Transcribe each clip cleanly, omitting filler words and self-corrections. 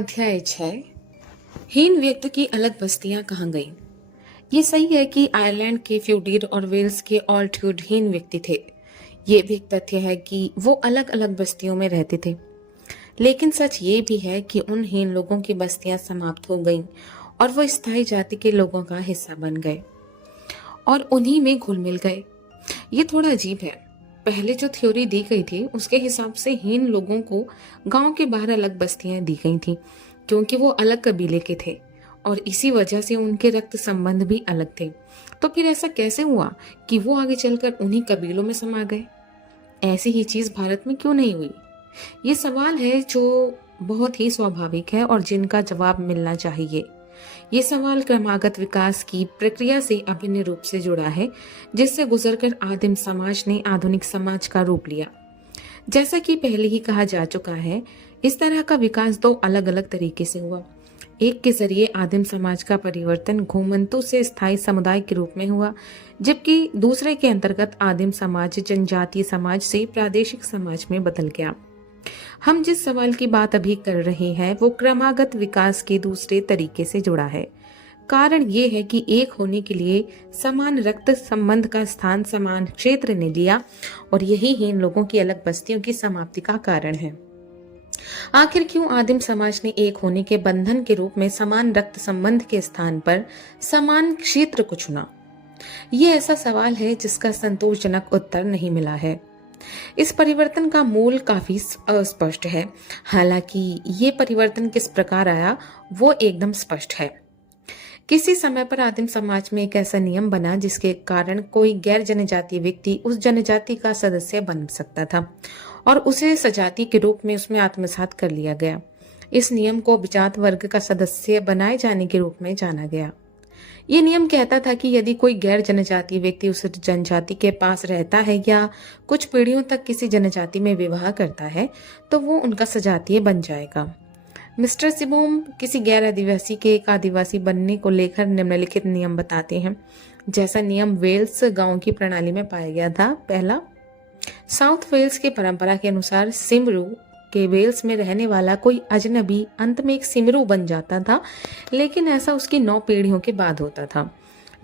अध्याय 6। हीन व्यक्ति की अलग बस्तियां कहाँ गईं? ये सही है कि आयरलैंड के फ्यूडीर और वेल्स के ऑल्ट्यूड हीन व्यक्ति थे। ये भी एक तथ्य है कि वो अलग अलग बस्तियों में रहते थे। लेकिन सच ये भी है कि उन हीन लोगों की बस्तियां समाप्त हो गईं और वो स्थायी जाति के लोगों का हिस्सा बन गए और उन्हीं में घुल मिल गए। ये थोड़ा अजीब है। पहले जो थ्योरी दी गई थी उसके हिसाब से हीन लोगों को गांव के बाहर अलग बस्तियां दी गई थी क्योंकि वो अलग कबीले के थे और इसी वजह से उनके रक्त संबंध भी अलग थे। तो फिर ऐसा कैसे हुआ कि वो आगे चलकर उन्हीं कबीलों में समा गए? ऐसी ही चीज भारत में क्यों नहीं हुई? ये सवाल है जो बहुत ही स्वाभाविक है और जिनका जवाब मिलना चाहिए। ये सवाल क्रमागत विकास की प्रक्रिया से अभिन्न रूप से जुड़ा है, जिससे गुजरकर आदिम समाज ने आधुनिक समाज का रूप लिया। जैसा कि पहले ही कहा जा चुका है, इस तरह का विकास दो अलग अलग तरीके से हुआ। एक के जरिए आदिम समाज का परिवर्तन घुमंतु से स्थायी समुदाय के रूप में हुआ, जबकि दूसरे के अंतर्गत आदिम समाज जनजातीय समाज से प्रादेशिक समाज में बदल गया। हम जिस सवाल की बात अभी कर रहे हैं वो क्रमागत विकास के दूसरे तरीके से जुड़ा है। कारण ये है कि एक होने के लिए समान रक्त संबंध का स्थान समान क्षेत्र ने लिया और यही हीन लोगों की अलग बस्तियों की समाप्ति का कारण है। आखिर क्यों आदिम समाज ने एक होने के बंधन के रूप में समान रक्त संबंध के स्थान पर समान क्षेत्र को चुना? ये ऐसा सवाल है जिसका संतोषजनक उत्तर नहीं मिला है। इस परिवर्तन का मूल काफी अस्पष्ट है। हालांकि ये परिवर्तन किस प्रकार आया वो एकदम स्पष्ट है। किसी समय पर आदिम समाज में एक ऐसा नियम बना जिसके कारण कोई गैर जनजातीय व्यक्ति उस जनजाति का सदस्य बन सकता था और उसे सजाति के रूप में उसमें आत्मसात कर लिया गया। इस नियम को अभिजात वर्ग का सदस्य बनाए जाने के रूप में जाना गया। ये नियम कहता था कि यदि कोई गैर जनजातीय व्यक्ति उस जनजाति के पास रहता है या कुछ पीढ़ियों तक किसी जनजाति में विवाह करता है तो वो उनका सजातीय बन जाएगा। मिस्टर सिबोम किसी गैर आदिवासी के एक आदिवासी बनने को लेकर निम्नलिखित नियम बताते हैं। जैसा नियम वेल्स गांव की प्रणाली में पाया गया था। पहला, साउथ वेल्स की परंपरा के अनुसार सिमरू के वेल्स में रहने वाला कोई अजनबी अंत में एक सिमरू बन जाता था, लेकिन ऐसा उसकी 9 पीढ़ियों के बाद होता था।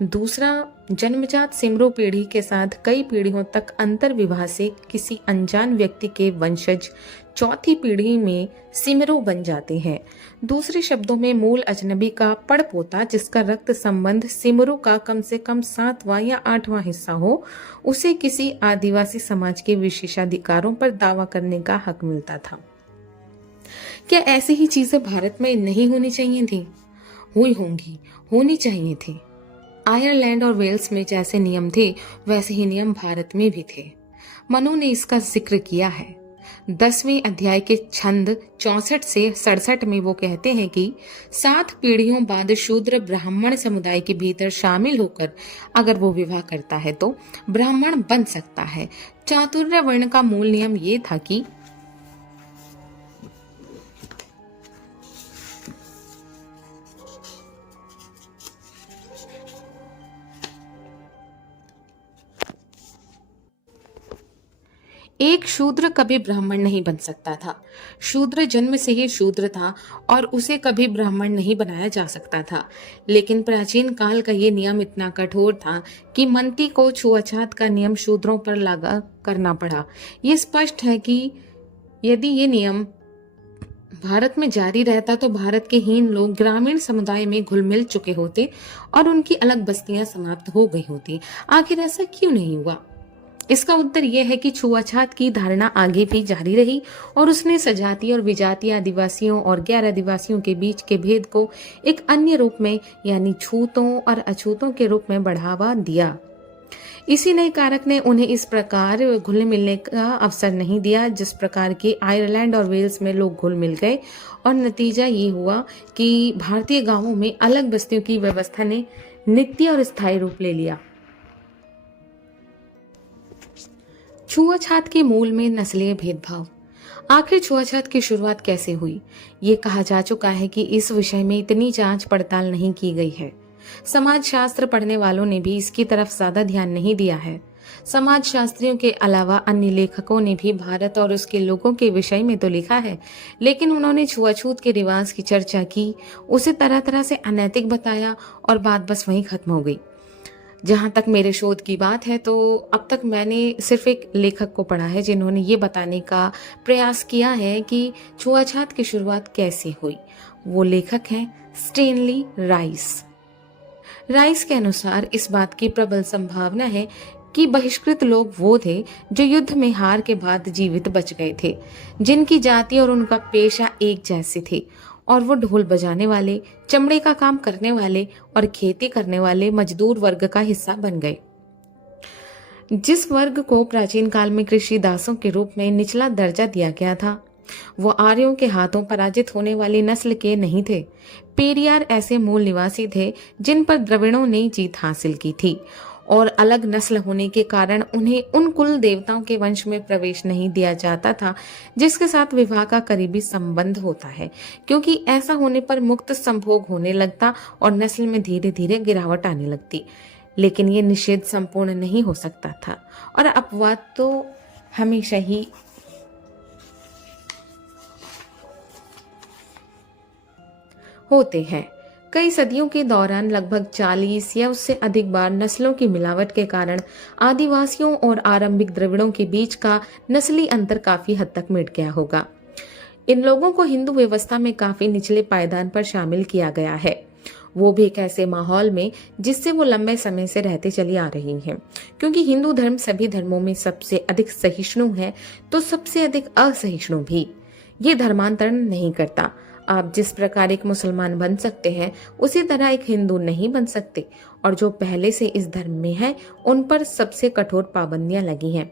दूसरा, जन्मजात सिमरू पीढ़ी के साथ कई पीढ़ियों तक अंतर विवाह से किसी अनजान व्यक्ति के वंशज चौथी पीढ़ी में सिमरू बन जाते हैं। दूसरे शब्दों में मूल अजनबी का पड़पोता जिसका रक्त संबंध सिमरू का कम से कम 7वां या 8वां हिस्सा हो, उसे किसी आदिवासी समाज के विशेषाधिकारों पर दावा करने का हक मिलता था। क्या ऐसी ही चीजें भारत में नहीं होनी चाहिए थी? हुई होंगी, होनी चाहिए थी। आयरलैंड और वेल्स में जैसे नियम थे वैसे ही नियम भारत में भी थे। मनु ने इसका जिक्र किया है। 10वें अध्याय के छंद 64 से 67 में वो कहते हैं कि 7 पीढ़ियों बाद शूद्र ब्राह्मण समुदाय के भीतर शामिल होकर अगर वो विवाह करता है तो ब्राह्मण बन सकता है। चातुर्य वर्ण का मूल नियम ये था कि एक शूद्र कभी ब्राह्मण नहीं बन सकता था। शूद्र जन्म से ही शूद्र था और उसे कभी ब्राह्मण नहीं बनाया जा सकता था। लेकिन प्राचीन काल का ये नियम इतना कठोर था कि मंती को छुआछात का नियम शूद्रों पर लागू करना पड़ा। ये स्पष्ट है कि यदि ये नियम भारत में जारी रहता तो भारत के हीन लोग ग्रामीण समुदाय में घुल मिल चुके होते और उनकी अलग बस्तियां समाप्त हो गई होती। आखिर ऐसा क्यों नहीं हुआ? इसका उत्तर यह है कि छुआछात की धारणा आगे भी जारी रही और उसने सजातीय और विजातीय आदिवासियों और गैर आदिवासियों के बीच के भेद को एक अन्य रूप में यानी छूतों और अछूतों के रूप में बढ़ावा दिया। इसी नए कारक ने उन्हें इस प्रकार घुल मिलने का अवसर नहीं दिया जिस प्रकार के आयरलैंड और वेल्स में लोग घुल मिल गए और नतीजा ये हुआ कि भारतीय गांवों में अलग बस्तियों की व्यवस्था ने नित्य और स्थायी रूप ले लिया। छुआछात के मूल में नस्लीय भेदभाव। आखिर छुआछात की शुरुआत कैसे हुई? ये कहा जा चुका है कि इस विषय में इतनी जांच पड़ताल नहीं की गई है। समाज शास्त्र पढ़ने वालों ने भी इसकी तरफ ज्यादा ध्यान नहीं दिया है। समाजशास्त्रियों के अलावा अन्य लेखकों ने भी भारत और उसके लोगों के विषय में तो लिखा है, लेकिन उन्होंने छुआछूत के रिवाज की चर्चा की, उसे तरह तरह से अनैतिक बताया और बात बस वहीं खत्म हो गई। जहाँ तक मेरे शोध की बात है तो अब तक मैंने सिर्फ एक लेखक को पढ़ा है जिन्होंने ये बताने का प्रयास किया है कि छुआछूत की शुरुआत कैसे हुई। वो लेखक हैं स्टेनली राइस। राइस के अनुसार इस बात की प्रबल संभावना है कि बहिष्कृत लोग वो थे जो युद्ध में हार के बाद जीवित बच गए थे, जिनकी जाति और उनका पेशा एक जैसे थे, और वो ढोल बजाने वाले, चमड़े का काम करने वाले और खेती करने वाले मजदूर वर्ग का हिस्सा बन गए। जिस वर्ग को प्राचीन काल में कृषि दासों के रूप में निचला दर्जा दिया गया था, वो आर्यों के हाथों पराजित होने वाली नस्ल के नहीं थे। पेरियार ऐसे मूल निवासी थे जिन पर द्रविड़ों ने जीत हासिल की थी, और अलग नस्ल होने के कारण उन्हें उन कुल देवताओं के वंश में प्रवेश नहीं दिया जाता था जिसके साथ विवाह का करीबी संबंध होता है, क्योंकि ऐसा होने पर मुक्त संभोग होने लगता और नस्ल में धीरे धीरे गिरावट आने लगती। लेकिन ये निषेध संपूर्ण नहीं हो सकता था, और अपवाद तो हमेशा ही होते हैं। कई सदियों के दौरान लगभग 40 या उससे अधिक बार नस्लों की मिलावट के कारण आदिवासियों और आरंभिक द्रविड़ों के बीच का नस्ली अंतर काफी हद तक मिट गया होगा। इन लोगों को हिंदू व्यवस्था में काफी निचले पायदान पर शामिल किया गया है, वो भी एक ऐसे माहौल में जिससे वो लंबे समय से रहते चली आ रही हैं। क्योंकि हिंदू धर्म सभी धर्मों में सबसे अधिक सहिष्णु है, तो सबसे अधिक असहिष्णु भी। ये धर्मांतरण नहीं करता। आप जिस प्रकार एक मुसलमान बन सकते हैं, उसी तरह एक हिंदू नहीं बन सकते, और जो पहले से इस धर्म में है उन पर सबसे कठोर पाबंदियां लगी हैं।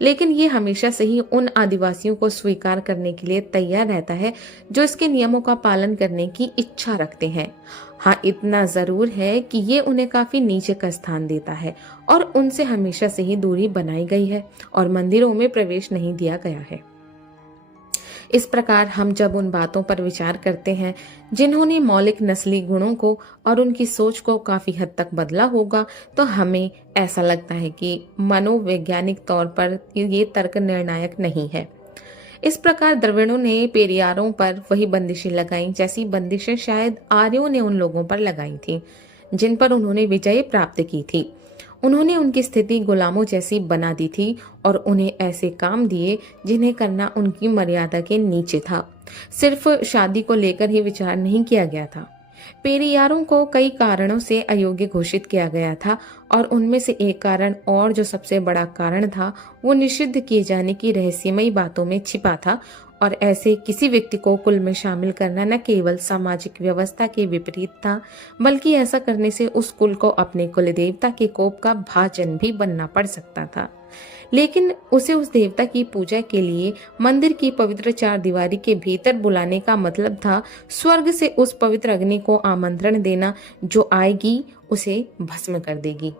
लेकिन ये हमेशा से ही उन आदिवासियों को स्वीकार करने के लिए तैयार रहता है जो इसके नियमों का पालन करने की इच्छा रखते हैं। हाँ, इतना जरूर है कि ये उन्हें काफी नीचे का स्थान देता है और उनसे हमेशा से ही दूरी बनाई गई है और मंदिरों में प्रवेश नहीं दिया गया है। इस प्रकार हम जब उन बातों पर विचार करते हैं जिन्होंने मौलिक नस्ली गुणों को और उनकी सोच को काफी हद तक बदला होगा, तो हमें ऐसा लगता है कि मनोवैज्ञानिक तौर पर ये तर्क निर्णायक नहीं है। इस प्रकार द्रविड़ों ने पेरियारों पर वही बंदिशें लगाई जैसी बंदिशें शायद आर्यों ने उन लोगों पर लगाई थी जिन पर उन्होंने विजय प्राप्त की थी। उन्होंने उनकी स्थिति गुलामों जैसी बना दी थी और उन्हें ऐसे काम दिए जिन्हें करना उनकी मर्यादा के नीचे था। सिर्फ शादी को लेकर ही विचार नहीं किया गया था। पेरियारों को कई कारणों से अयोग्य घोषित किया गया था, और उनमें से एक कारण, और जो सबसे बड़ा कारण था, वो निषिद्ध किए जाने की रहस्यमयी बातों में छिपा था। और ऐसे किसी व्यक्ति को कुल में शामिल करना न केवल सामाजिक व्यवस्था के विपरीत था, बल्कि ऐसा करने से उस कुल को अपने कुल देवता के कोप का भाजन भी बनना पड़ सकता था। लेकिन उसे उस देवता की पूजा के लिए मंदिर की पवित्र चारदीवारी के भीतर बुलाने का मतलब था स्वर्ग से उस पवित्र अग्नि को आमंत्रण देना जो आएगी उसे भस्म कर देगी।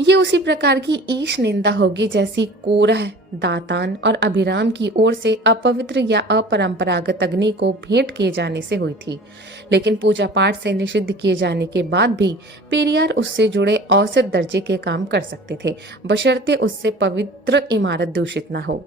ये उसी प्रकार की ईश निंदा होगी जैसी कोरह, दातान और अभिराम की ओर से अपवित्र या अपरंपरागत अग्नि को भेंट किए जाने से हुई थी। लेकिन पूजा पाठ से निषिद्ध किए जाने के बाद भी पेरियार उससे जुड़े औसत दर्जे के काम कर सकते थे, बशर्ते उससे पवित्र इमारत दूषित न हो।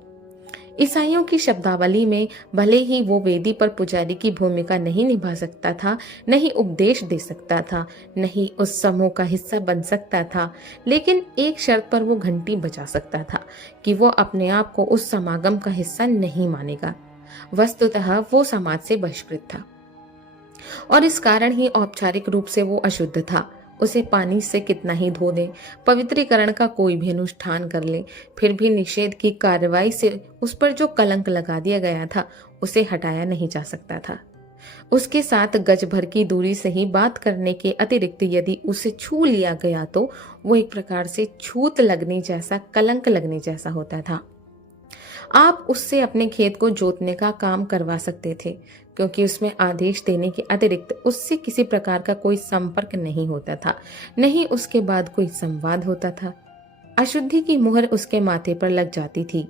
ईसाइयों की शब्दावली में भले ही वो वेदी पर पुजारी की भूमिका नहीं निभा सकता था, नहीं उपदेश दे सकता था, नहीं उस समूह का हिस्सा बन सकता था, लेकिन एक शर्त पर वो घंटी बजा सकता था कि वो अपने आप को उस समागम का हिस्सा नहीं मानेगा। वस्तुतः वो समाज से बहिष्कृत था और इस कारण ही औपचारिक रूप से वो अशुद्ध था। उसे पानी से कितना ही धो दे, पवित्रीकरण का कोई भी अनुष्ठान कर ले, फिर भी निषेध की कार्रवाई से उस पर जो कलंक लगा दिया गया था उसे हटाया नहीं जा सकता था। उसके साथ गज भर की दूरी से ही बात करने के अतिरिक्त यदि उसे छू लिया गया तो वो एक प्रकार से छूत लगने जैसा, कलंक लगने जैसा होता था। आप उससे अपने खेत को जोतने का काम करवा सकते थे, क्योंकि उसमें आदेश देने के अतिरिक्त उससे किसी प्रकार का कोई संपर्क नहीं होता था, नहीं उसके बाद कोई संवाद होता था। अशुद्धि की मुहर उसके माथे पर लग जाती थी।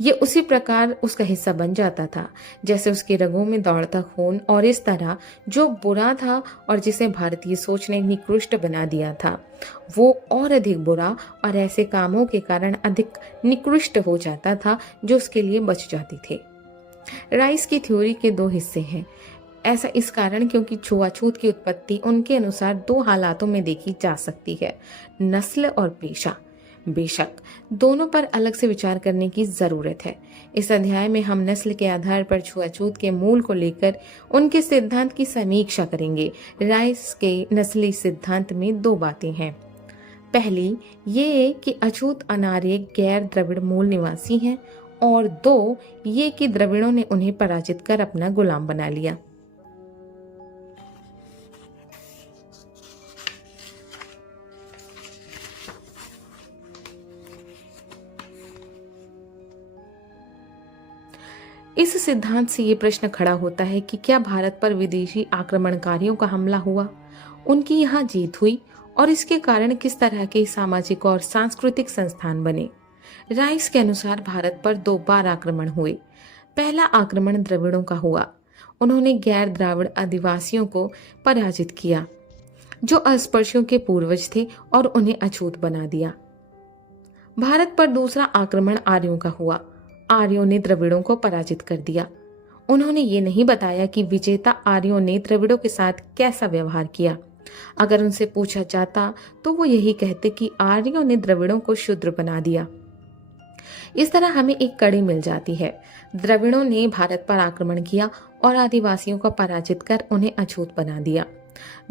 ये उसी प्रकार उसका हिस्सा बन जाता था जैसे उसके रगों में दौड़ता खून, और इस तरह जो बुरा था और जिसे भारतीय सोच ने निकृष्ट बना दिया था वो और अधिक बुरा और ऐसे कामों के कारण अधिक निकृष्ट हो जाता था जो उसके लिए बच जाती थे। राइस की थ्योरी के दो हिस्से हैं। ऐसा इस कारण क्योंकि छुआछूत की उत्पत्ति उनके अनुसार दो हालातों में देखी जा सकती है, नस्ल और पेशा। बेशक दोनों पर अलग से विचार करने की जरूरत है। इस अध्याय में हम नस्ल के आधार पर छुआछूत के मूल को लेकर उनके सिद्धांत की समीक्षा करेंगे। राइस के नस्ली सिद्धांत में दो बातें हैं। पहली ये कि अछूत अनार्य गैर द्रविड़ मूल निवासी हैं, और दो ये कि द्रविड़ों ने उन्हें पराजित कर अपना गुलाम बना लिया। इस सिद्धांत से ये प्रश्न खड़ा होता है कि क्या भारत पर विदेशी आक्रमणकारियों का हमला हुआ, उनकी यहाँ जीत हुई और इसके कारण किस तरह के सामाजिक और सांस्कृतिक संस्थान बने। राइस के अनुसार भारत पर दो बार आक्रमण हुए। पहला आक्रमण द्रविड़ों का हुआ। उन्होंने गैर द्राविड़ आदिवासियों को पराजित किया जो अस्पृश्यों के पूर्वज थे और उन्हें अछूत बना दिया। भारत पर दूसरा आक्रमण आर्यों का हुआ। आर्यों ने द्रविड़ों को पराजित कर दिया। उन्होंने ये नहीं बताया कि विजेता आर्यों ने द्रविड़ों के साथ कैसा व्यवहार किया। अगर उनसे पूछा जाता तो वो यही कहते कि आर्यों ने द्रविड़ों को शूद्र बना दिया। इस तरह हमें एक कड़ी मिल जाती है। द्रविड़ों ने भारत पर आक्रमण किया और आदिवासियों को पराजित कर उन्हें अछूत बना दिया।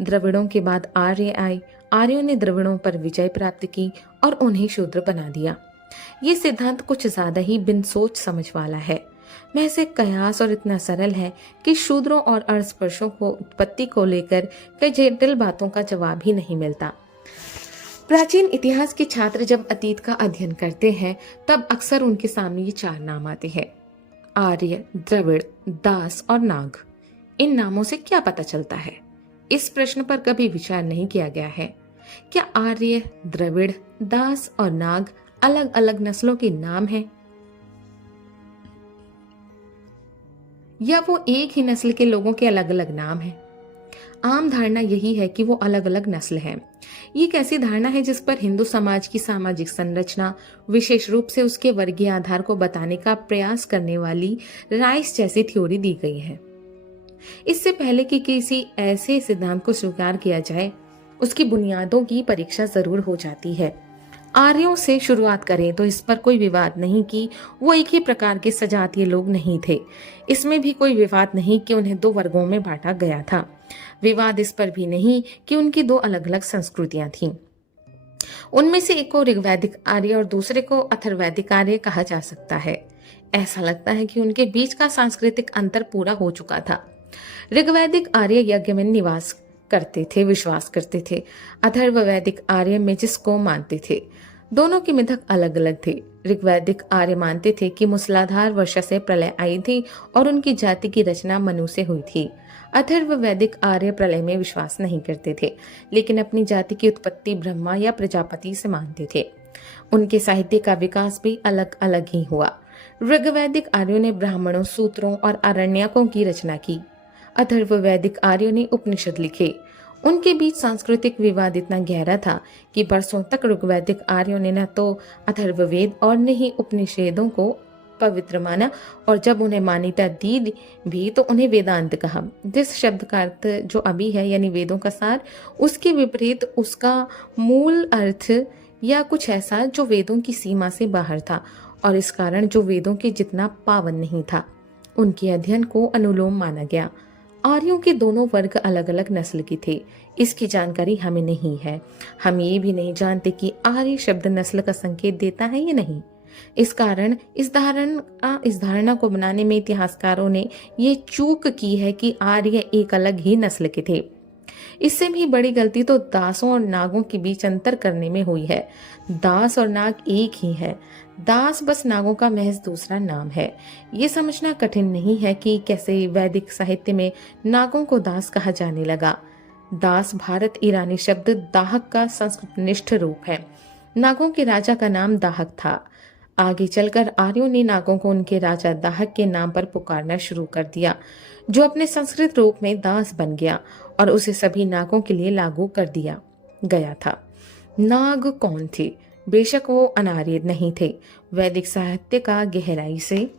द्रविड़ों के बाद आर्य आए। आर्यों ने द्रविड़ों पर विजय प्राप्त की और उन्हें शूद्र बना दिया। ये सिद्धांत कुछ ज्यादा ही बिन सोच समझ वाला है। महज एक कयास और इतना सरल है कि शूद्रों और अस्पृश्यों को उत्पत्ति को लेकर कई जटिल बातों का जवाब ही नहीं मिलता। प्राचीन इतिहास के छात्र जब अतीत का अध्ययन करते हैं तब अक्सर उनके सामने ये चार नाम आते हैं: आर्य, द्रविड़, दास और नाग। इन नामों से क्या पता चलता है? इस प्रश्न पर कभी विचार नहीं किया गया है। क्या आर्य, द्रविड़, दास और नाग अलग अलग नस्लों के नाम हैं, या वो एक ही नस्ल के लोगों के अलग अलग नाम हैं? आम धारणा यही है कि वो अलग अलग नस्ल हैं। ये एक ऐसी धारणा है जिस पर हिंदू समाज की सामाजिक संरचना, विशेष रूप से उसके वर्गीय आधार को बताने का प्रयास करने वाली राइस जैसी थ्योरी दी गई है। इससे पहले कि किसी ऐसे सिद्धांत को स्वीकार किया जाए, उसकी बुनियादों की परीक्षा जरूर हो जाती है। आर्यों से शुरुआत करें तो इस पर कोई विवाद नहीं कि वो एक ही प्रकार के सजातीय लोग नहीं थे। इसमें भी कोई विवाद नहीं कि उन्हें दो वर्गों में बांटा गया था। विवाद इस पर भी नहीं कि उनकी दो अलग अलग संस्कृतियां थीं। उनमें से एक को ऋग्वैदिक आर्य और दूसरे को अथर्वैदिक आर्य कहा जा सकता है। ऐसा लगता है कि उनके बीच का सांस्कृतिक अंतर पूरा हो चुका था। ऋग्वैदिक आर्य यज्ञ में निवास करते थे, विश्वास करते थे। अथर्ववैदिक आर्य मेजिस को मानते थे। दोनों की मिथक अलग अलग थे। ऋग्वैदिक आर्य मानते थे कि मूसलाधार वर्षा से प्रलय आई थी और उनकी जाति की रचना मनु से हुई थी। अथर्ववैदिक आर्य प्रलय में विश्वास नहीं करते थे, लेकिन अपनी जाति की उत्पत्ति ब्रह्मा या प्रजापति से मानते थे। उनके साहित्य का विकास भी अलग अलग ही हुआ। ऋग्वैदिक आर्यों ने ब्राह्मणों, सूत्रों और आरण्यकों की रचना की। अथर्ववैदिक आर्यों ने उपनिषद लिखे। उनके बीच सांस्कृतिक विवाद इतना गहरा था कि बरसों तक ऋग्वैदिक आर्यों ने न तो अथर्ववेद और न ही उपनिषदों को पवित्र माना, और जब उन्हें मान्यता दी भी तो उन्हें वेदांत कहा, जिस शब्द का अर्थ जो अभी है यानी वेदों का सार, उसके विपरीत उसका मूल अर्थ या कुछ ऐसा जो वेदों की सीमा से बाहर था और इस कारण जो वेदों के जितना पावन नहीं था। उनके अध्ययन को अनुलोम माना गया। आर्यों के दोनों वर्ग अलग अलग नस्ल के थे, इसकी जानकारी हमें नहीं है। हम ये भी नहीं जानते कि आर्य शब्द नस्ल का संकेत देता है या नहीं। इस कारण इस धारणा को बनाने में इतिहासकारों ने ये चूक की है कि आर्य एक अलग ही नस्ल के थे। इससे भी बड़ी गलती तो दासों और नागों के बीच अंतर करने में हुई है। दास और नाग एक ही है। दास बस नागों का महज दूसरा नाम है। ये समझना कठिन नहीं है कि कैसे वैदिक साहित्य में नागों को दास कहा जाने लगा। दास भारत ईरानी शब्द दाहक का संस्कृतनिष्ठ रूप है। नागों के राजा का नाम दाहक था। आगे चलकर आर्यों ने नागों को उनके राजा दाहक के नाम पर पुकारना शुरू कर दिया, जो अपने संस्कृत रूप में दास बन गया और उसे सभी नागों के लिए लागू कर दिया गया था। नाग कौन थे? बेशक वो अनार्य नहीं थे। वैदिक साहित्य का गहराई से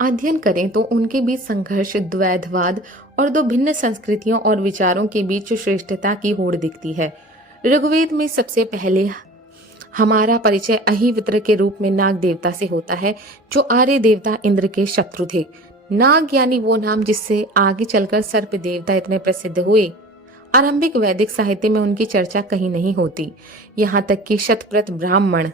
अध्ययन करें तो उनके बीच संघर्ष, द्वैधवाद और दो भिन्न संस्कृतियों और विचारों के बीच श्रेष्ठता की होड़ दिखती है। ऋग्वेद में सबसे पहले हमारा परिचय अहिवित्र के रूप में नाग देवता से होता है, जो आर्य देवता इंद्र के शत्रु थे। नाग यानी वो नाम जिससे आगे चलकर सर्प देवता इतने प्रसिद्ध हुए। आरंभिक वैदिक साहित्य में उनकी चर्चा कहीं नहीं होती। यहाँ तक कि शतप्रथ ब्राह्मण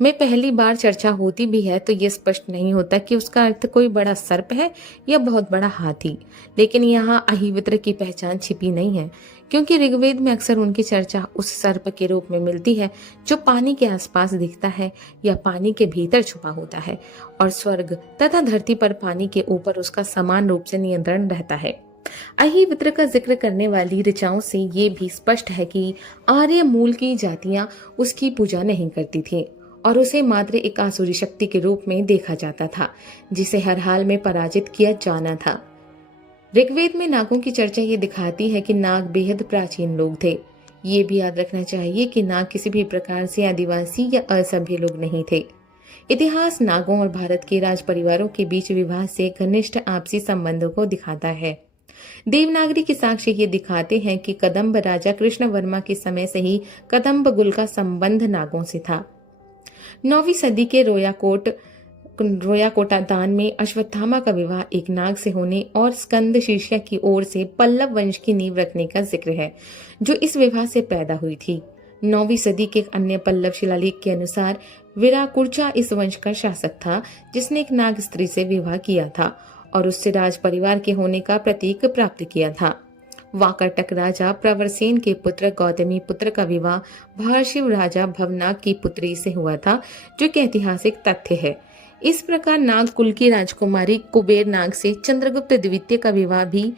में पहली बार चर्चा होती भी है तो ये स्पष्ट नहीं होता कि उसका अर्थ कोई बड़ा सर्प है या बहुत बड़ा हाथी। लेकिन यहाँ अहिवित्र की पहचान छिपी नहीं है, क्योंकि ऋग्वेद में अक्सर उनकी चर्चा उस सर्प के रूप में मिलती है जो पानी के आसपास दिखता है या पानी के भीतर छुपा होता है और स्वर्ग तथा धरती पर पानी के ऊपर उसका समान रूप से नियंत्रण रहता है। अहिवित्र का जिक्र करने वाली ऋचाओं से ये भी स्पष्ट है कि आर्य मूल की जातियां उसकी पूजा नहीं करती थी और उसे मात्र एक आसुरी शक्ति के रूप में देखा जाता था, जिसे हर हाल में पराजित किया जाना था। ऋग्वेद में नागों की चर्चा ये दिखाती है कि नाग बेहद प्राचीन लोग थे। ये भी याद रखना चाहिए कि नाग किसी भी प्रकार से आदिवासी या असभ्य लोग नहीं थे। इतिहास नागों और भारत के राज परिवारों के बीच विवाह से घनिष्ठ आपसी संबंधों को दिखाता है। देवनागरी के साक्ष्य ये दिखाते हैं कि कदम्ब राजा कृष्ण वर्मा के समय से ही कदम्ब गुल का संबंध नागों से था। 9वीं सदी के रोयाकोटा दान में अश्वत्थामा का विवाह एक नाग से होने और स्कंद शीर्ष्य की ओर से पल्लव वंश की नींव रखने का जिक्र है, जो इस विवाह से पैदा हुई थी। 9वीं सदी के एक अन्य पल्लव शिलालेख के अनुसार विराकुर्चा इस वंश का शासक था, जिसने एक नाग स्त्री से विवाह किया था और उससे राज परिवार के होने का प्रतीक प्राप्त किया था। वाकटक राजा प्रवरसेन के पुत्र गौतमी पुत्र का विवाह भारशिव राजा भवनाग की पुत्री से हुआ था, जो एक ऐतिहासिक तथ्य है। इस प्रकार नाग कुल की राजकुमारी कुबेर नाग से चंद्रगुप्त द्वितीय का विवाह भी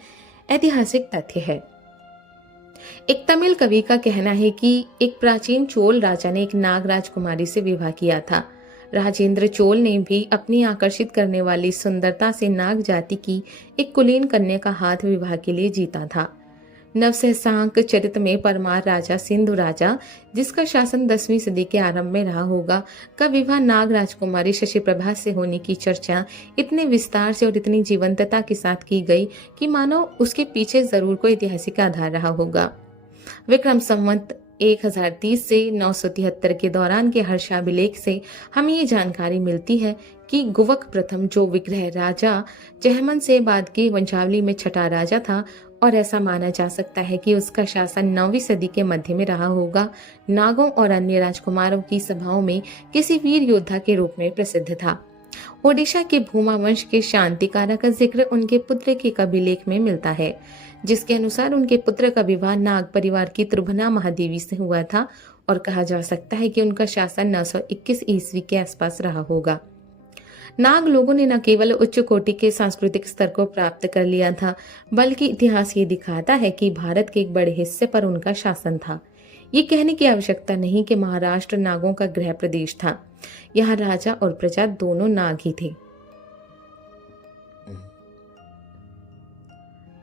ऐतिहासिक तथ्य है। एक तमिल कवि का कहना है कि एक प्राचीन चोल राजा ने एक नाग राजकुमारी से विवाह किया था। राजेंद्र चोल ने भी अपनी आकर्षित करने वाली सुंदरता से नाग जाति की एक कुलीन कन्या का हाथ विवाह के लिए जीता था। नवसहसांक चरित में परमार राजा सिंधु राजा, जिसका शासन 10वीं सदी के आरंभ में रहा होगा, का विवाह नाग राजकुमारी शशिप्रभा से होने की चर्चा इतने विस्तार से और इतनी जीवंतता के साथ की गई कि मानो उसके पीछे जरूर कोई ऐतिहासिक आधार रहा होगा। विक्रम संवत 1030 से 973 के दौरान के हर्षाभिलेख से हमें ये जानकारी मिलती है कि गुवक प्रथम, जो विग्रह राजा जहमन से बाद की वंशावली में छठा राजा था और ऐसा माना जा सकता है कि उसका शासन 9वीं सदी के मध्य में रहा होगा, नागों और अन्य राजकुमारों की सभाओं में किसी वीर योद्धा के रूप में प्रसिद्ध था। ओडिशा के भूमा वंश के शांतिकारा का जिक्र उनके पुत्र के अभिलेख में मिलता है, जिसके अनुसार उनके पुत्र का विवाह नाग परिवार की त्रुभना महादेवी से हुआ था और कहा जा सकता है कि उनका शासन 921 ईस्वी के आसपास रहा होगा। नाग लोगों ने न केवल उच्च कोटि के सांस्कृतिक स्तर को प्राप्त कर लिया था, बल्कि इतिहास ये दिखाता है कि भारत के एक बड़े हिस्से पर उनका शासन था। ये कहने की आवश्यकता नहीं कि महाराष्ट्र नागों का गृह प्रदेश था। यहाँ राजा और प्रजा दोनों नाग ही थे।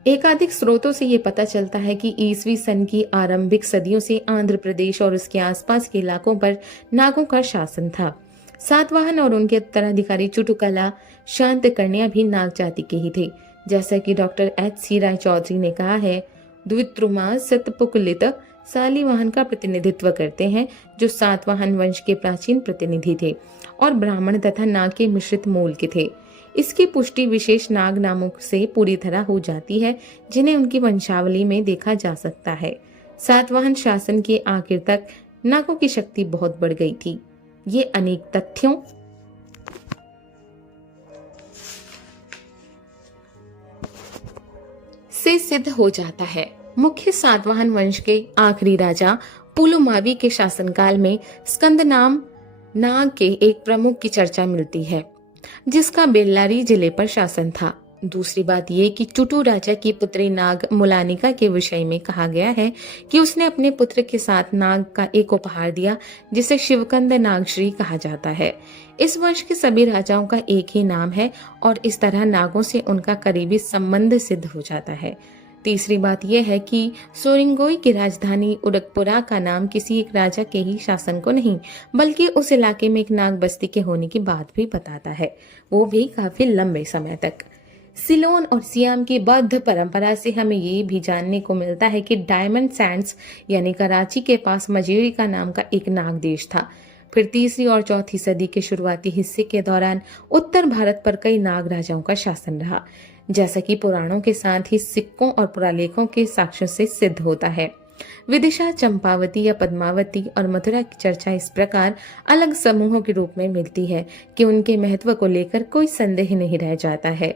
एकाधिक स्रोतों से ये पता चलता है कि ईसवी सन की आरंभिक सदियों से आंध्र प्रदेश और उसके आसपास के इलाकों पर नागों का शासन था। सातवाहन और उनके उत्तराधिकारी चुटुकला शांत कन्या भी नाग जाति के ही थे। जैसा कि डॉक्टर H.C. राय चौधरी ने कहा है, द्वित्रुमा सतपुकुलित सालीवाहन का प्रतिनिधित्व करते हैं, जो सातवाहन वंश के प्राचीन प्रतिनिधि थे और ब्राह्मण तथा नाग के मिश्रित मूल के थे। इसकी पुष्टि विशेष नाग नामों से पूरी तरह हो जाती है, जिन्हें उनकी वंशावली में देखा जा सकता है। सातवाहन शासन के आखिर तक नागों की शक्ति बहुत बढ़ गई थी। ये अनेक तथ्यों से सिद्ध हो जाता है। मुख्य सातवाहन वंश के आखिरी राजा पुलुमावी के शासनकाल में स्कंद नाम नाग के एक प्रमुख की चर्चा मिलती है जिसका बेल्लारी जिले पर शासन था। दूसरी बात ये कि चुटू राजा की पुत्री नाग मुलानिका के विषय में कहा गया है कि उसने अपने पुत्र के साथ नाग का एक उपहार दिया जिसे शिवकंद नागश्री कहा जाता है। इस वंश के सभी राजाओं का एक ही नाम है और इस तरह नागों से उनका करीबी संबंध सिद्ध हो जाता है। तीसरी बात यह है कि सोरिंगोई की राजधानी उड़कपुरा का नाम किसी एक राजा के ही शासन को नहीं बल्कि उस इलाके में एक नाग बस्ती के होने की बात भी बताता है, वो भी काफी लंबे समय तक। सिलोन और सियाम की बौद्ध परंपरा से हमें ये भी जानने को मिलता है कि डायमंड सैंड्स यानी कराची के पास मजेरी का नाम का एक नाग देश था। फिर तीसरी और चौथी सदी के शुरुआती हिस्से के दौरान उत्तर भारत पर कई नाग राजाओं का शासन रहा, जैसा कि पुराणों के साथ ही सिक्कों और पुरालेखों के साक्ष्यों से सिद्ध होता है। विदिशा, चंपावती या पद्मावती और मथुरा की चर्चा इस प्रकार अलग समूहों के रूप में मिलती है कि उनके महत्व को लेकर कोई संदेह नहीं रह जाता है।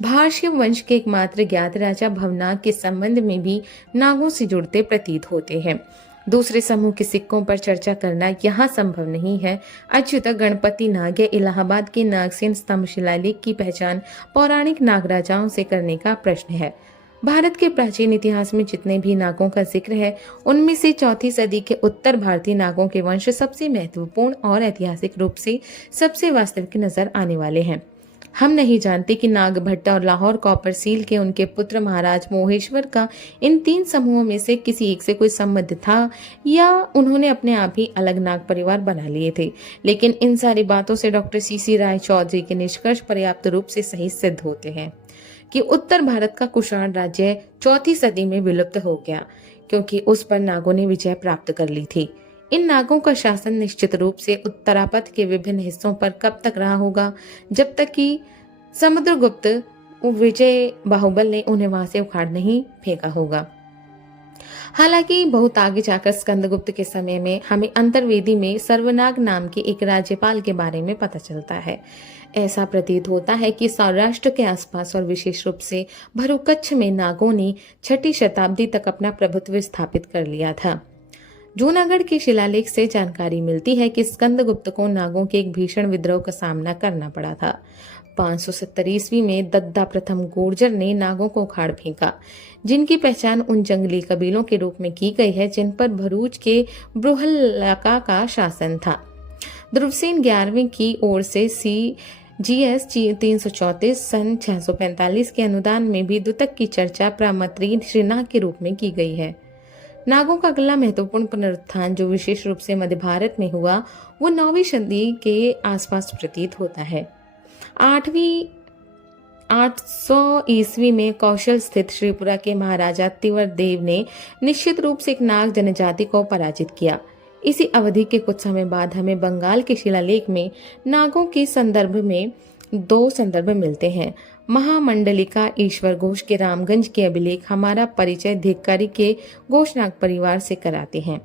भाष्य वंश के एकमात्र ज्ञात राजा भवनाग के संबंध में भी नागों से जुड़ते प्रतीत होते हैं। दूसरे समूह के सिक्कों पर चर्चा करना यहाँ संभव नहीं है। अच्युत, गणपति नाग या इलाहाबाद के नागसेन स्तंभ शिलालेख की पहचान पौराणिक नाग राजाओं से करने का प्रश्न है। भारत के प्राचीन इतिहास में जितने भी नागों का जिक्र है उनमें से चौथी सदी के उत्तर भारतीय नागों के वंश सबसे महत्वपूर्ण और ऐतिहासिक रूप से सबसे वास्तविक नजर आने वाले हैं। हम नहीं जानते कि नागभट्टा और लाहौर कॉपर सील के उनके पुत्र महाराज मोहेश्वर का इन तीन समूहों में से किसी एक से कोई संबंध था या उन्होंने अपने आप ही अलग नाग परिवार बना लिए थे, लेकिन इन सारी बातों से डॉक्टर सीसी राय चौधरी के निष्कर्ष पर्याप्त रूप से सही सिद्ध होते हैं कि उत्तर भारत का कुषाण राज्य चौथी सदी में विलुप्त हो गया क्योंकि उस पर नागों ने विजय प्राप्त कर ली थी। इन नागों का शासन निश्चित रूप से उत्तरापथ के विभिन्न हिस्सों पर कब तक रहा होगा, जब तक कि समुद्रगुप्त विजय बाहुबल ने उन्हें वहां से उखाड़ नहीं फेंका होगा। हालांकि बहुत आगे जाकर स्कंदगुप्त के समय में हमें अंतर्वेदी में सर्वनाग नाम के एक राज्यपाल के बारे में पता चलता है। ऐसा प्रतीत होता है कि सौराष्ट्र के आसपास और विशेष रूप से भरूकच्छ में नागों ने 6ठी शताब्दी तक अपना प्रभुत्व स्थापित कर लिया था। जूनागढ़ के शिलालेख से जानकारी मिलती है कि स्कंदगुप्त को नागों के एक भीषण विद्रोह का सामना करना पड़ा था। 570 ईस्वी में दद्दा प्रथम गुर्जर ने नागों को उखाड़ फेंका, जिनकी पहचान उन जंगली कबीलों के रूप में की गई है जिन पर भरूच के ब्रुहल्लाका का शासन था। ध्रुवसेन 11वीं की ओर से GS 334 सन 645 के अनुदान में भी द्वितक की चर्चा प्रामत्री श्रीनाग के रूप में की गई है। नागों का अगला महत्वपूर्ण पुनरुत्थान जो विशेष रूप से मध्य भारत में हुआ वो 9वीं सदी के आसपास प्रतीत होता है। 800 ईस्वी में कौशल स्थित श्रीपुरा के महाराजा तिवर देव ने निश्चित रूप से एक नाग जनजाति को पराजित किया। इसी अवधि के कुछ समय बाद हमें बंगाल के शिलालेख में नागों के संदर्भ में 2 संदर्भ मिलते हैं। महामंडलिका ईश्वर घोष के रामगंज के अभिलेख हमारा परिचय धिक्कारी के घोषनाग परिवार से कराते हैं,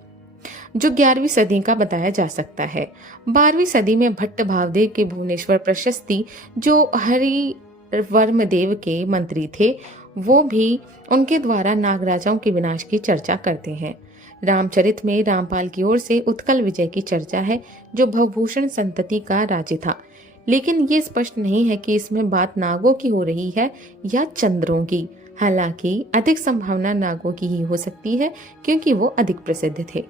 जो 11वीं सदी का बताया जा सकता है। 12वीं सदी में भट्ट भावदेव के भुवनेश्वर प्रशस्ति, जो हरिवर्मदेव के मंत्री थे, वो भी उनके द्वारा नागराजाओं के विनाश की चर्चा करते हैं। रामचरित में रामपाल की ओर से उत्कल विजय की चर्चा है, जो भवभूषण संतति का राज्य था, लेकिन ये स्पष्ट नहीं है कि इसमें बात नागों की हो रही है या चंद्रों की। हालांकि अधिक संभावना नागों की ही हो सकती है क्योंकि वो अधिक प्रसिद्ध थे।